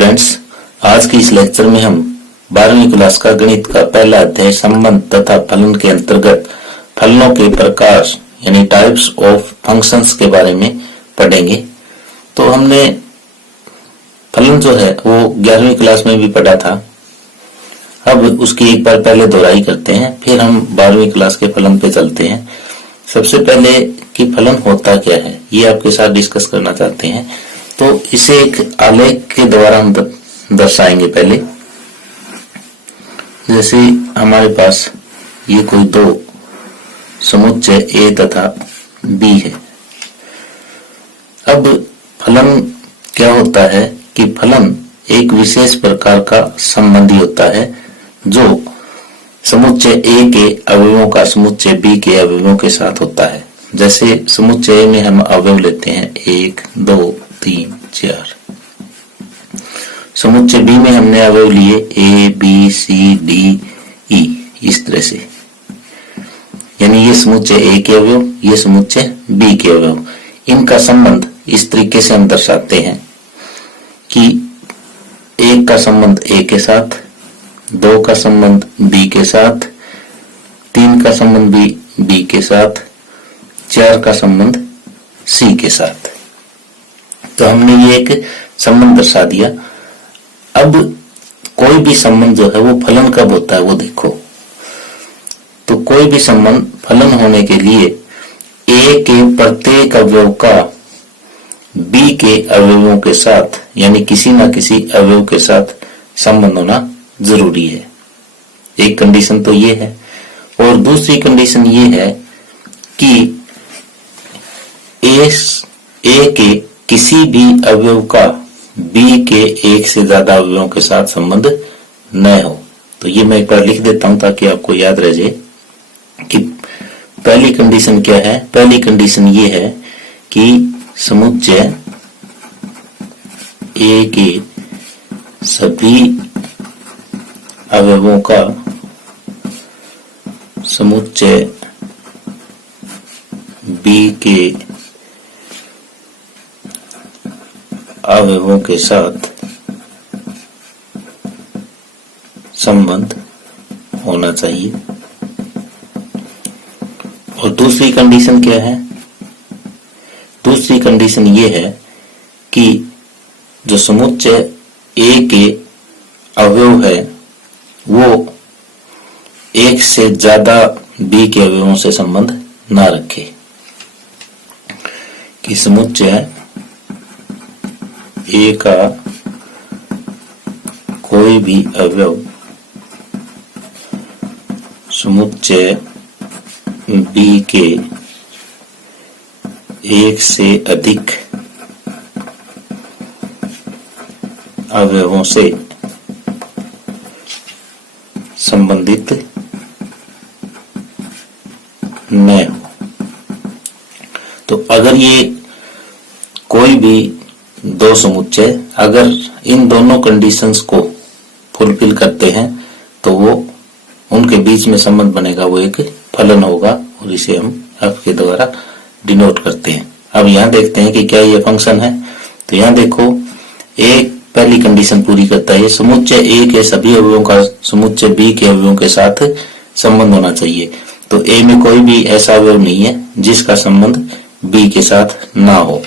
Students, आज की इस लेक्चर में हम 12वीं क्लास का गणित का पहला अध्याय संबंध तथा फलन के अंतर्गत फलनों के प्रकार यानी टाइप्स ऑफ फंक्शंस के बारे में पढ़ेंगे। तो हमने फलन जो है वो 11वीं क्लास में भी पढ़ा था। अब उसकी एक बार पहले दोहराई करते हैं, फिर हम 12वीं क्लास के फलन पे चलते हैं। सबसे पहले कि फलन होता क्या है ये आपके साथ डिस्कस करना चाहते हैं। तो इसे एक आलेख के द्वारा हम दर्शाएंगे। पहले जैसे हमारे पास ये कोई दो समुच्चय ए तथा बी है। अब फलन क्या होता है कि फलन एक विशेष प्रकार का संबंधी होता है जो समुच्चय ए के अवयवों का समुच्चय बी के अवयवों के साथ होता है। जैसे समुच्चय ए में हम अवयव लेते हैं 1 2 3 4। समुच्चय बी में हमने अवयव लिए A B C D E, इस तरह से। यानी ये समुच्चय ए के अवयव, ये समुच्चय बी के अवयव, इनका संबंध इस तरीके से हम दर्शाते हैं कि 1 का संबंध ए के साथ, 2 का संबंध बी के साथ, 3 का संबंध बी के साथ, 4 का संबंध सी के साथ। तो हमने ये एक संबंध दर्शा दिया। अब कोई भी संबंध जो है वो फलन कब होता है वो देखो। तो कोई भी संबंध फलन होने के लिए ए के प्रत्येक अवयव का बी के अवयवों के साथ यानी किसी ना किसी अवयव के साथ संबंध होना जरूरी है। एक कंडीशन तो ये है, और दूसरी कंडीशन ये है कि ए के किसी भी अवयव का बी के एक से ज्यादा अवयवों के साथ संबंध न हो। तो ये मैं एक बार लिख देता हूं ताकि आपको याद रह जाए कि पहली कंडीशन क्या है। पहली कंडीशन ये है कि समुच्चय ए के सभी अवयवों का समुच्चय बी के अवयवों के साथ संबंध होना चाहिए। और दूसरी कंडीशन क्या है? दूसरी कंडीशन ये है कि जो समुच्चय ए के अवयव है वो एक से ज्यादा बी के अवयवों से संबंध ना रखे। कि समुच्चय ए का कोई भी अवयव समुच्चय बी के एक से अधिक अवयवों से संबंधित न हो। तो अगर ये कोई भी दो समुच्चय अगर इन दोनों कंडीशंस को फुलफिल करते हैं तो वो उनके बीच में संबंध बनेगा, वो एक फलन होगा और इसे हम एफ के द्वारा डिनोट करते हैं। अब यहाँ देखते हैं कि क्या ये फंक्शन है। तो यहाँ देखो, एक पहली कंडीशन पूरी करता है, समुच्चय ए के सभी अवयवों का समुच्चय बी के अवयवों के साथ संबंध होना चाहिए। तो ए में कोई भी ऐसा अवयव नहीं है जिसका संबंध बी के साथ ना हो।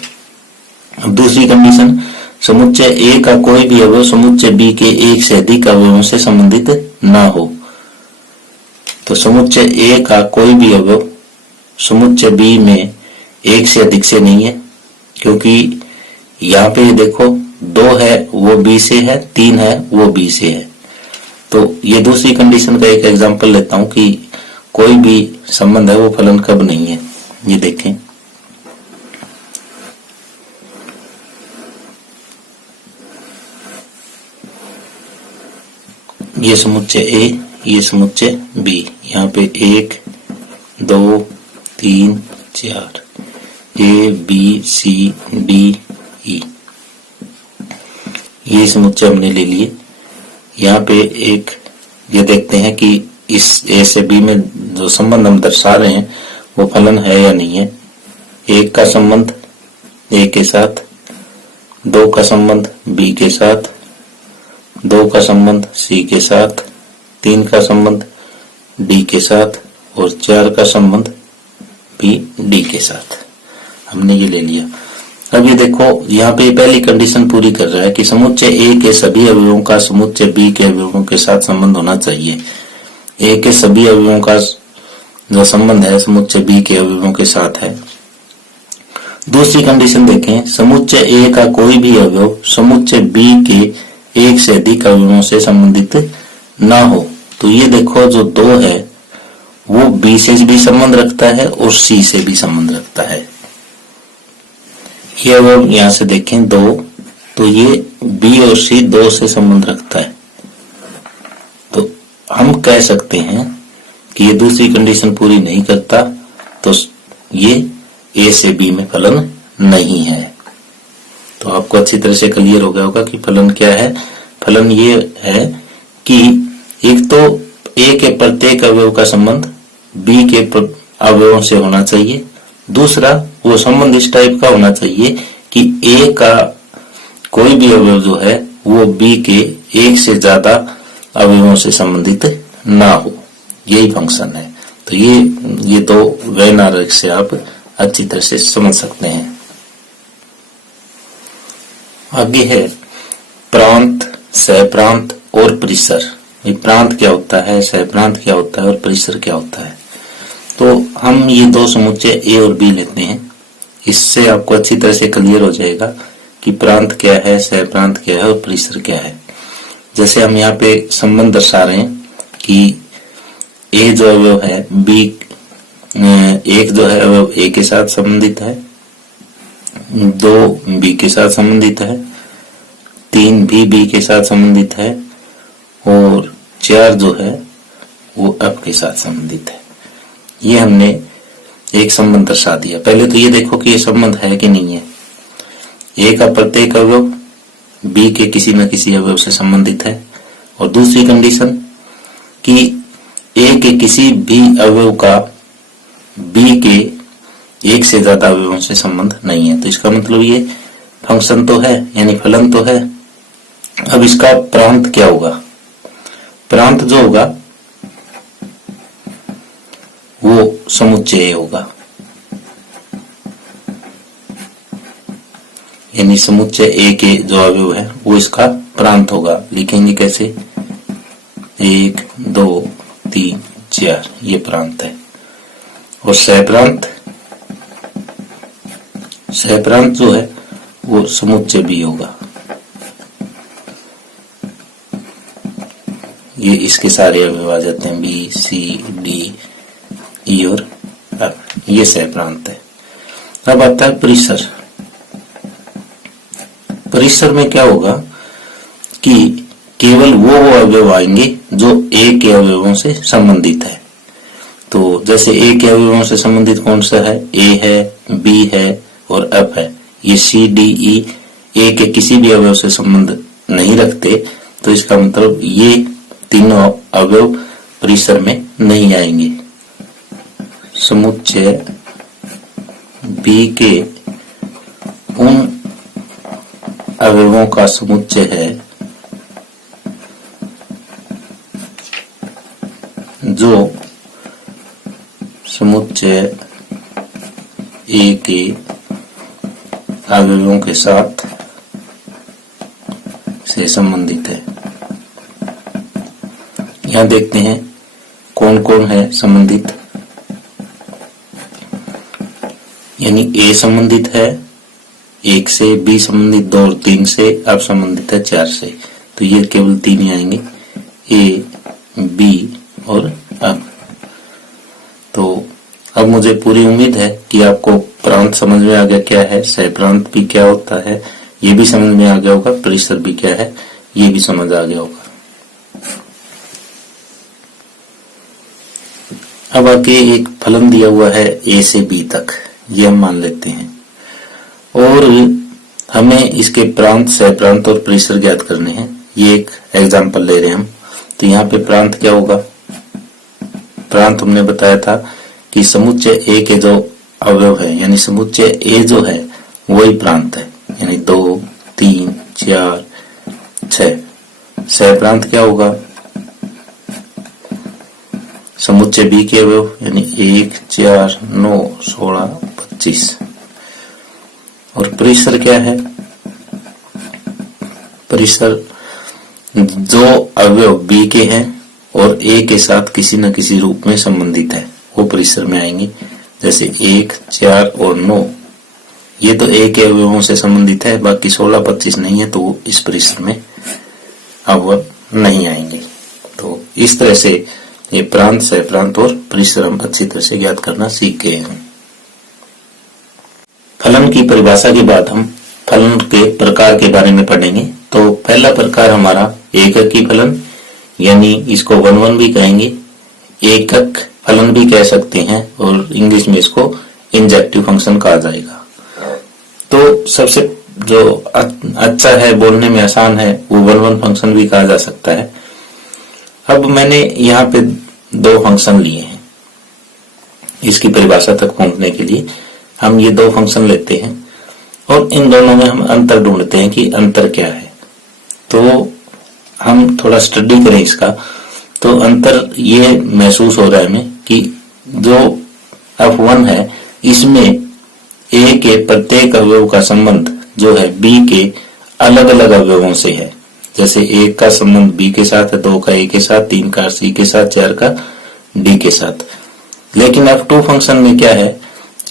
अब दूसरी कंडीशन, समुच्चय ए का कोई भी अवयव समुच्चय बी के एक से अधिक अवयवों से संबंधित ना हो। तो समुच्चय ए का कोई भी अवयव समुच्चय बी में एक से अधिक से नहीं है, क्योंकि यहाँ पे देखो 2 है वो बी से है, 3 है वो बी से है। तो ये दूसरी कंडीशन का एक एग्जांपल लेता हूं कि कोई भी संबंध है वो फलन कब नहीं है। ये देखें, ये समुच्चय ए, ये समुच्चय बी। यहाँ पे 1 2 3 4 A B C D E, ये समुच्चय हमने ले लिए। यहाँ पे एक ये देखते हैं कि इस ए से बी में जो संबंध हम दर्शा रहे हैं वो फलन है या नहीं है। 1 का संबंध ए के साथ, 2 का संबंध बी के साथ, 2 का संबंध सी के साथ, 3 का संबंध डी के साथ और 4 का संबंध भी डी के साथ। हमने ये ले लिया। अब ये देखो यहाँ पे पहली कंडीशन पूरी कर रहा है कि समुच्चय ए के सभी अवयवों का समुच्चय बी के अवयवों के साथ संबंध होना चाहिए। ए के सभी अवयवों का जो संबंध है समुच्चय बी के अवयवों के साथ है। दूसरी कंडीशन देखें, समुच्चय ए का कोई भी अवयव समुच्चय बी के एक से अधिक अवयवों से संबंधित ना हो। तो ये देखो जो 2 है वो बी से भी संबंध रखता है और सी से भी संबंध रखता है। ये अवयव यहां से देखें 2, तो ये बी और सी 2 से संबंध रखता है। तो हम कह सकते हैं कि ये दूसरी कंडीशन पूरी नहीं करता, तो ये ए से बी में फलन नहीं है। तो आपको अच्छी तरह से क्लियर हो गया होगा कि फलन क्या है। फलन ये है कि एक तो ए के प्रत्येक अवयव का संबंध बी के अवयवों से होना चाहिए। दूसरा वो संबंध इस टाइप का होना चाहिए कि ए का कोई भी अवयव जो है वो बी के एक से ज्यादा अवयवों से संबंधित ना हो। यही फंक्शन है। तो ये तो वेन आरेख से आप अच्छी तरह से समझ सकते हैं। आगे है प्रांत, सहप्रांत और परिसर। ये प्रांत क्या होता है, सहप्रांत क्या होता है और परिसर क्या होता है। तो हम ये 2 समुच्चय ए और बी लेते हैं। इससे आपको अच्छी तरह से क्लियर हो जाएगा कि प्रांत क्या है, सहप्रांत क्या है और परिसर क्या है। जैसे हम यहाँ पे संबंध दर्शा रहे हैं कि ए जो अवयव है बी, एक जो है अवयव ए के साथ संबंधित है, 2 बी के साथ संबंधित है, 3 भी बी के साथ संबंधित है और 4 जो है वो एफ के साथ संबंधित है। ये हमने एक संबंध दर्शा दिया। पहले तो ये देखो कि ये संबंध है कि नहीं है। ए का प्रत्येक अवयव बी के किसी न किसी अवयव से संबंधित है। और दूसरी कंडीशन कि ए के किसी भी अवयव का बी के एक से ज्यादा अवयवों से संबंध नहीं है। तो इसका मतलब ये फंक्शन तो है, यानी फलन तो है। अब इसका प्रांत क्या होगा? प्रांत जो होगा वो समुच्चय होगा, यानी समुच्चय ए के जो अवयव है वो इसका प्रांत होगा। लिखेंगे कैसे? 1 2 3 4 ये प्रांत है। और सहप्रांत, सहप्रांत जो है वो समुच्चय बी होगा। ये इसके सारे अवयव आ जाते हैं, बी सी डी ई और एफ। ये सहप्रांत है। अब आता है परिसर। परिसर में क्या होगा कि केवल वो अवयव आएंगे जो ए के अवयवों से संबंधित है। तो जैसे ए के अवयवों से संबंधित कौन सा है? ए है, बी है और एफ है। ये सी डी ई ए के किसी भी अवयव से संबंध नहीं रखते। तो इसका मतलब ये तीनों अवयव परिसर में नहीं आएंगे। समुच्चय बी के उन अवयवों का समुच्चय है जो समुच्चय ए के अवयवों के साथ से संबंधित है। यहां देखते हैं कौन कौन है संबंधित। यानी ए संबंधित है 1 से, बी संबंधित 2 और 3 से, अब संबंधित है 4 से। तो ये केवल 3 ही आएंगे, ए बी और अब। तो अब मुझे पूरी उम्मीद है कि आपको प्रांत समझ में आ गया क्या है, सहप्रांत भी क्या होता है ये भी समझ में आ गया होगा, परिसर भी क्या है ये भी समझ आ गया होगा। अब आगे एक फलन दिया हुआ है ए से बी तक, ये हम मान लेते हैं और हमें इसके प्रांत, सहप्रांत और परिसर ज्ञात करने हैं। ये एक एग्जांपल ले रहे हैं हम। तो यहाँ पे प्रांत क्या होगा? प्रांत हमने बताया था कि समुच्चय ए के जो अवयव है, यानी समुच्चय ए जो है वही प्रांत है, यानी 2 3 4 6। सहप्रांत क्या होगा? समुच्चय बी के अवयव यानी 1, 4, 9, 16, 25। और परिसर क्या है? परिसर जो अवयव बी के हैं और ए के साथ किसी न किसी रूप में संबंधित है वो परिसर में आएंगे। जैसे 1, 4 और 9 ये तो ए के अवयवों से संबंधित है, बाकी 16, 25 नहीं है, तो वो इस परिसर में अवयव नहीं आएंगे। तो इस तरह से ये प्रांत, सहप्रांत और परिसर हम अच्छी तरह से ज्ञात करना सीख गए हैं। फलन की परिभाषा के बाद हम फलन के प्रकार के बारे में पढ़ेंगे। तो पहला प्रकार हमारा एककी फलन, यानी इसको 1-1 भी कहेंगे, एकक फलन भी कह सकते हैं, और इंग्लिश में इसको इंजेक्टिव फंक्शन कहा जाएगा। तो सबसे जो अच्छा है, बोलने में आसान है, वो 1-1 फंक्शन भी कहा जा सकता है। अब मैंने यहाँ पे 2 फंक्शन लिए हैं। इसकी परिभाषा तक पहुंचने के लिए हम ये 2 फंक्शन लेते हैं और इन दोनों में हम अंतर ढूंढते हैं कि अंतर क्या है। तो हम थोड़ा स्टडी करें इसका, तो अंतर ये महसूस हो रहा है हमें कि जो f1 है इसमें a के प्रत्येक अवयव का संबंध जो है b के अलग अलग अवयवों से है। जैसे 1 का संबंध b के साथ है, 2 का a के साथ, 3 का c के साथ, 4 का d के साथ। लेकिन f2 फंक्शन में क्या है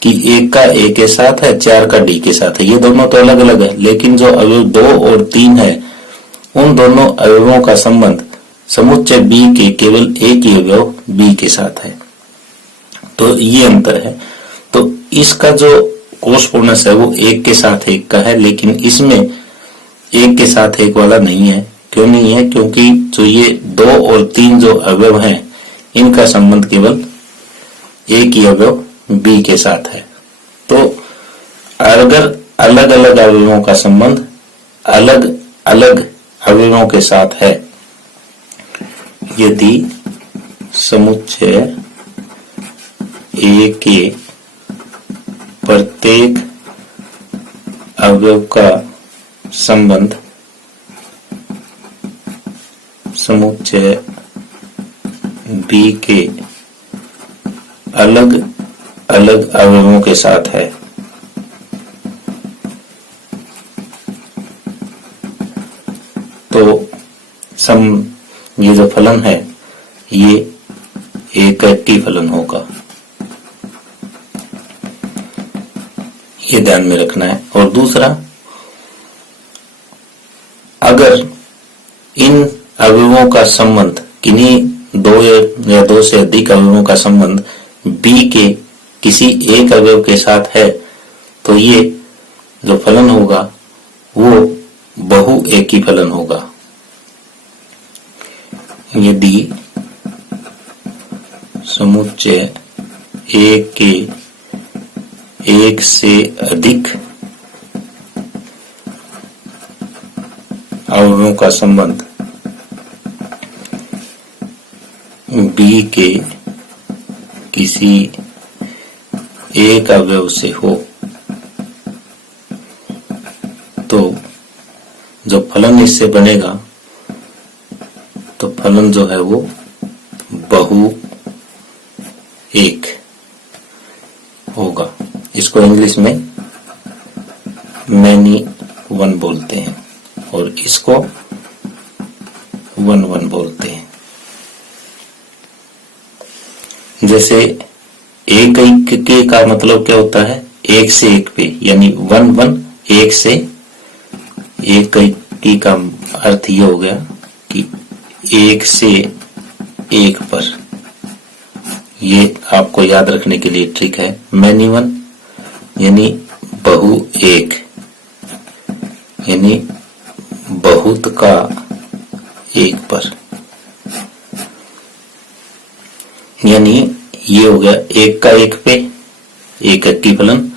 कि 1 का a के साथ है, 4 का d के साथ है। ये दोनों तो अलग अलग है, लेकिन जो अवयव 2 और 3 है उन दोनों अवयवों का संबंध समुच्चय b के केवल एक ही अवयव b के साथ है। तो ये अंतर है। तो इसका जो कोसपोनेंस है वो 1 के साथ 1 का है, लेकिन इसमें 1 के साथ 1 वाला नहीं है। क्यों नहीं है? क्योंकि जो ये 2 और 3 जो अवयव हैं इनका संबंध केवल एक ही अवयव b के साथ है। तो अगर अलग अलग अवयवों का संबंध अलग अलग अवयवों के साथ है, यदि समुच्चय A के प्रत्येक अवयव का संबंध समुच्चय B के अलग अलग अवयवों के साथ है, तो ये जो फलन है ये एककी फलन होगा। ये ध्यान में रखना है। और दूसरा, अगर इन अवयवों का संबंध किन्हीं 2 या 2 से अधिक अवयवों का संबंध b के किसी एक अवयव के साथ है, तो ये जो फलन होगा वो बहुएकी फलन होगा। यदि समुच्चय A के एक से अधिक अवयवों का संबंध B के किसी एक अवयव से हो, तो जो फलन इससे बनेगा तो फलन जो है वो बहु एक होगा। इसको इंग्लिश में मैनी वन बोलते हैं और इसको 1-1 बोलते हैं। जैसे एक के का मतलब क्या होता है? 1 से 1 पे, यानी 1-1 1 से 1 की का अर्थ ये हो गया कि 1 से 1 पर। ये आपको याद रखने के लिए ट्रिक है। मैनी वन यानी बहु एक, यानी बहुत का 1 पर, यानी ये हो गया 1 का 1 पे एककी फलन,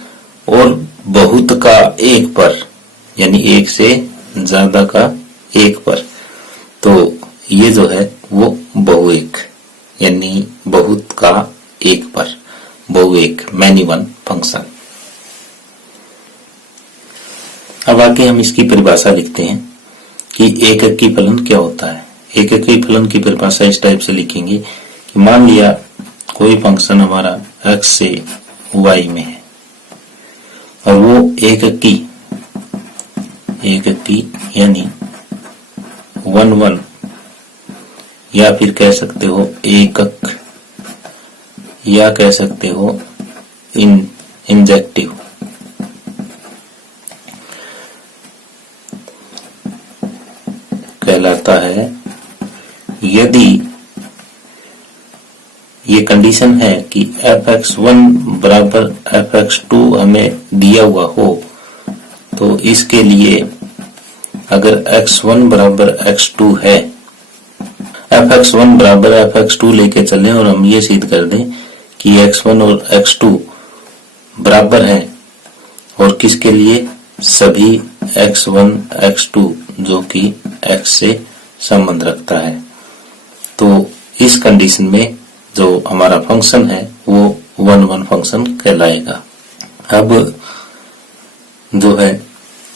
और बहुत का 1 पर यानी 1 से ज्यादा का 1 पर। तो ये जो है वो बहुएक यानी बहुत का 1 पर, बहुएक मैनी वन फंक्शन। अब आगे हम इसकी परिभाषा लिखते हैं कि एककी फलन क्या होता है। एककी फलन की परिभाषा इस टाइप से लिखेंगे कि मान लिया कोई फंक्शन हमारा x से y में है और वो एककी यानी 1 या फिर कह सकते हो एकक या कह सकते हो इंजेक्टिव। कहलाता है। यदि ये कंडीशन है कि fx1 बराबर fx2 हमें दिया हुआ हो, तो इसके लिए अगर x1 बराबर x2 है, fx1 बराबर fx2 लेके चलें और हम ये सिद्ध कर दें कि x1 और x2 बराबर है, और किसके लिए, सभी x1 x2 जो कि x से संबंध रखता है, तो इस कंडीशन में जो हमारा फंक्शन है वो 1 फंक्शन कहलाएगा। अब जो है,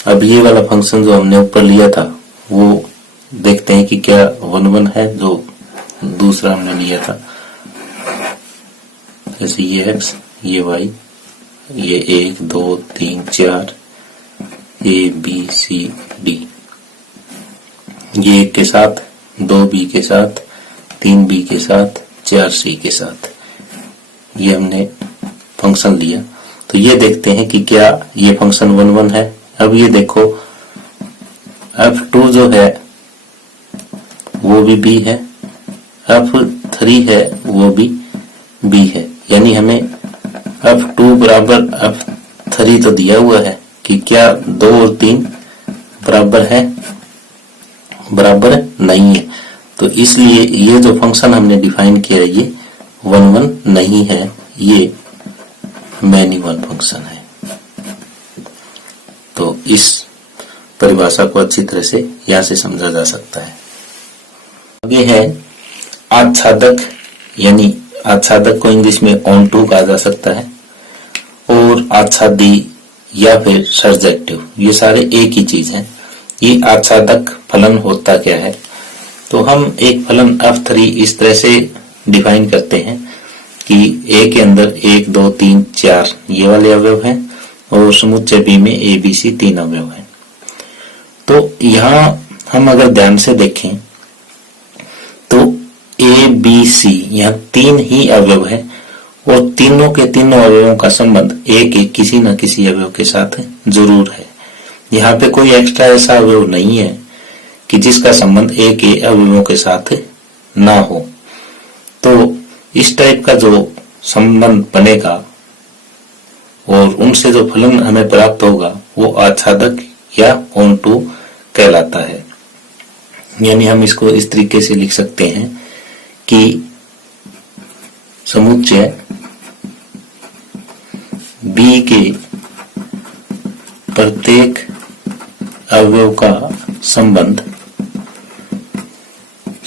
अब ये वाला फंक्शन जो हमने ऊपर लिया था वो देखते हैं कि क्या 1 है, जो दूसरा हमने लिया था। जैसे ये x, ये y, ये 1 2 3 4 a b c d, ये 1 के साथ, 2b के साथ, 3b के साथ, 4c के साथ, ये हमने फंक्शन लिया। तो ये देखते हैं कि क्या ये फंक्शन 1 है। अब ये देखो f2 जो है वो भी b है, f3 है वो भी b है, यानी हमें f2 बराबर f3 तो दिया हुआ है कि क्या 2 और 3 बराबर है, बराबर नहीं है। तो इसलिए ये जो फंक्शन हमने डिफाइन किया ये 1 नहीं है, ये मैनी वन फंक्शन है। तो इस परिभाषा को अच्छी तरह से यहां से समझा जा सकता है। आगे है आच्छादक, यानी आच्छादक को इंग्लिश में ऑन टू कहा जा सकता है, और आच्छादी या फिर सर्जेक्टिव, ये सारे एक ही चीज हैं। ये आच्छादक फलन होता क्या है, तो हम एक फलन f3 इस तरह से डिफाइन करते हैं कि a के अंदर 1 2 3 4 ये वाले अवयव हैं और समुच्चय b में a b c 3 अवयव हैं। तो यहाँ हम अगर ध्यान से देखें तो a b c यहाँ 3 ही अवयव है, और तीनों के तीनों अवयवों का संबंध a के किसी न किसी अवयव के साथ जरूर है। यहाँ पे कोई एक्स्ट्रा ऐसा अवयव नहीं है कि जिसका संबंध a के अवयवों के साथ ना हो। तो इस टाइप का जो संबंध बनेगा और उनसे जो फलन हमें प्राप्त होगा वो आच्छादक या ऑन टू कहलाता है। यानी हम इसको इस तरीके से लिख सकते हैं कि समुच्चय b के प्रत्येक अवयव का संबंध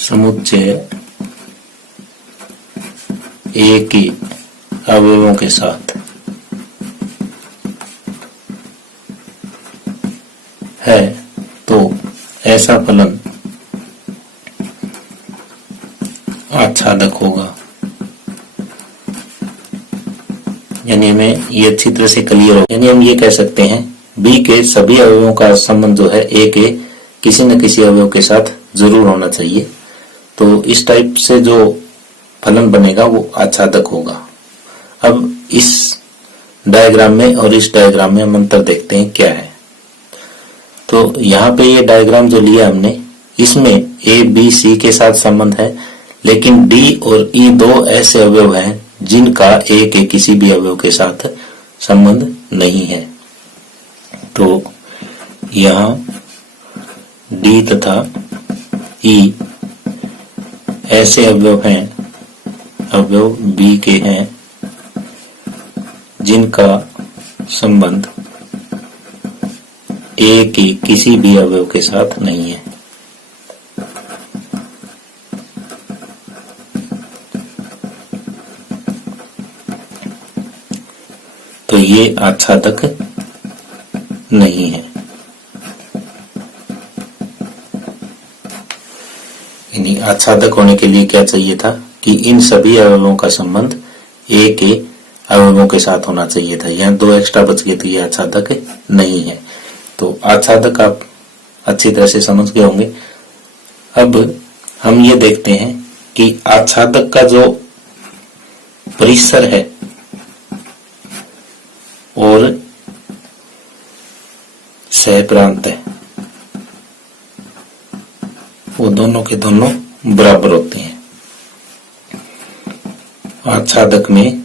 समुच्चय a के अवयवों के साथ है, तो ऐसा फलन आच्छादक होगा। यानी हमें ये अच्छी तरह से क्लियर हो, यानी हम ये कह सकते हैं b के सभी अवयवों का संबंध जो है a के किसी न किसी अवयव के साथ जरूर होना चाहिए। तो इस टाइप से जो फलन बनेगा वो आच्छादक होगा। अब इस डायग्राम में और इस डायग्राम में हम अंतर देखते हैं क्या है। तो यहाँ पे ये डायग्राम जो लिया हमने, इसमें a b c के साथ संबंध है, लेकिन d और e दो ऐसे अवयव हैं जिनका a के किसी भी अवयव के साथ संबंध नहीं है। तो यहाँ d तथा e ऐसे अवयव हैं, अवयव b के हैं जिनका संबंध a के किसी भी अवयव के साथ नहीं है। तो ये आच्छादक नहीं है। यानी आच्छादक होने के लिए क्या चाहिए था कि इन सभी अवयवों का संबंध ए के अवयवों के साथ होना चाहिए था। यहाँ 2 एक्स्ट्रा बच गए तो ये आच्छादक नहीं है। तो आच्छादक आप अच्छी तरह से समझ गए होंगे। अब हम ये देखते हैं कि आच्छादक का जो परिसर है और सहप्रांत है वो दोनों के दोनों बराबर होते हैं। आच्छादक में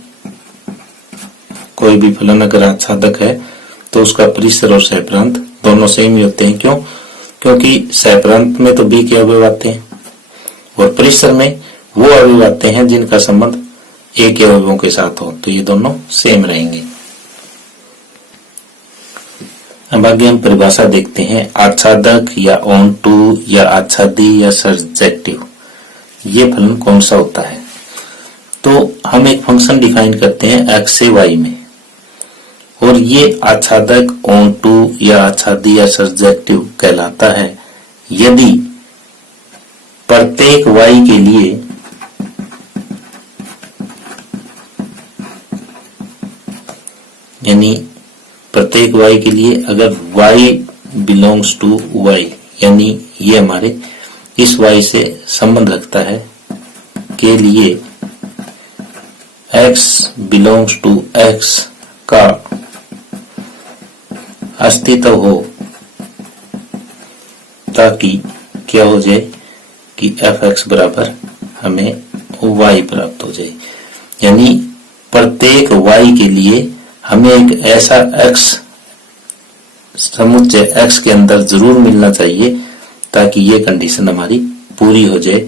कोई भी फलन अगर आच्छादक है तो उसका परिसर और सहप्रांत दोनों सेम ही होते हैं। क्यों? क्योंकि सहप्रांत में तो बी के अवयव आते हैं और परिसर में वो अवयव आते हैं जिनका संबंध ए के अवयवों के साथ हो, तो ये दोनों सेम रहेंगे। अब आगे हम परिभाषा देखते हैं। आच्छादक या ऑन टू या आच्छादी या सर्जेक्टिव, ये फलन कौन सा होता है? तो हम एक फंक्शन डिफाइन करते हैं एक्स से वाई में, और ये आच्छादक ऑन टू या आच्छादी या सर्जेक्टिव कहलाता है यदि प्रत्येक वाई के लिए यानी प्रत्येक y के लिए अगर y बिलोंग्स टू y यानी ये हमारे इस y से संबंध रखता है के लिए x बिलोंग्स टू x का अस्तित्व हो, ताकि क्या हो जाए कि fx बराबर हमें y प्राप्त हो जाए। यानी प्रत्येक y के लिए हमें एक ऐसा x समुच्चय x के अंदर जरूर मिलना चाहिए ताकि ये कंडीशन हमारी पूरी हो जाए।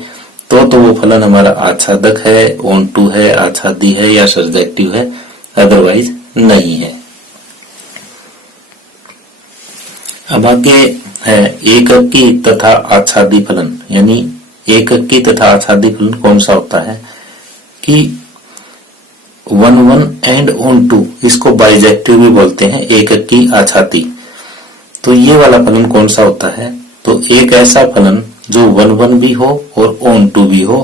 तो वो फलन हमारा आच्छादक है, ऑन टू है, आच्छादी है या सर्जेक्टिव है, अदरवाइज नहीं है। अब आगे है एककी तथा आच्छादी फलन। यानी एककी तथा आच्छादी फलन कौन सा होता है कि 1 एंड ऑन टू, इसको बाइजेक्टिव भी बोलते हैं, एककी आच्छादी। तो ये वाला फलन कौन सा होता है? तो एक ऐसा फलन जो 1 भी हो और ऑन टू भी हो,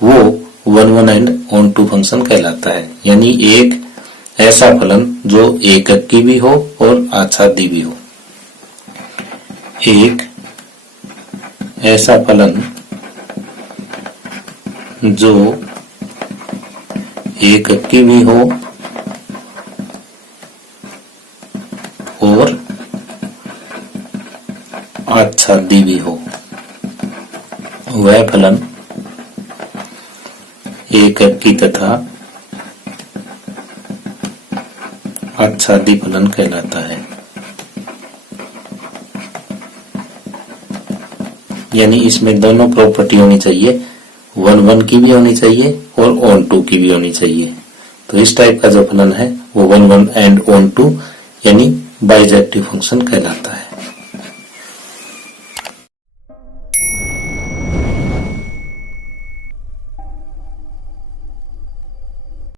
वो 1 एंड ऑन टू फंक्शन कहलाता है। यानी एक ऐसा फलन जो एककी भी हो और आच्छादी भी हो। एक ऐसा फलन जो एककी भी हो और आच्छादी भी हो, वह फलन एककी तथा आच्छादी फलन कहलाता है। यानी इसमें दोनों प्रॉपर्टी होनी चाहिए, 1 की भी होनी चाहिए और ऑन टू की भी होनी चाहिए। तो इस टाइप का जो फलन है वो 1 एंड ऑन टू यानी बाइजेक्टिव फंक्शन कहलाता है।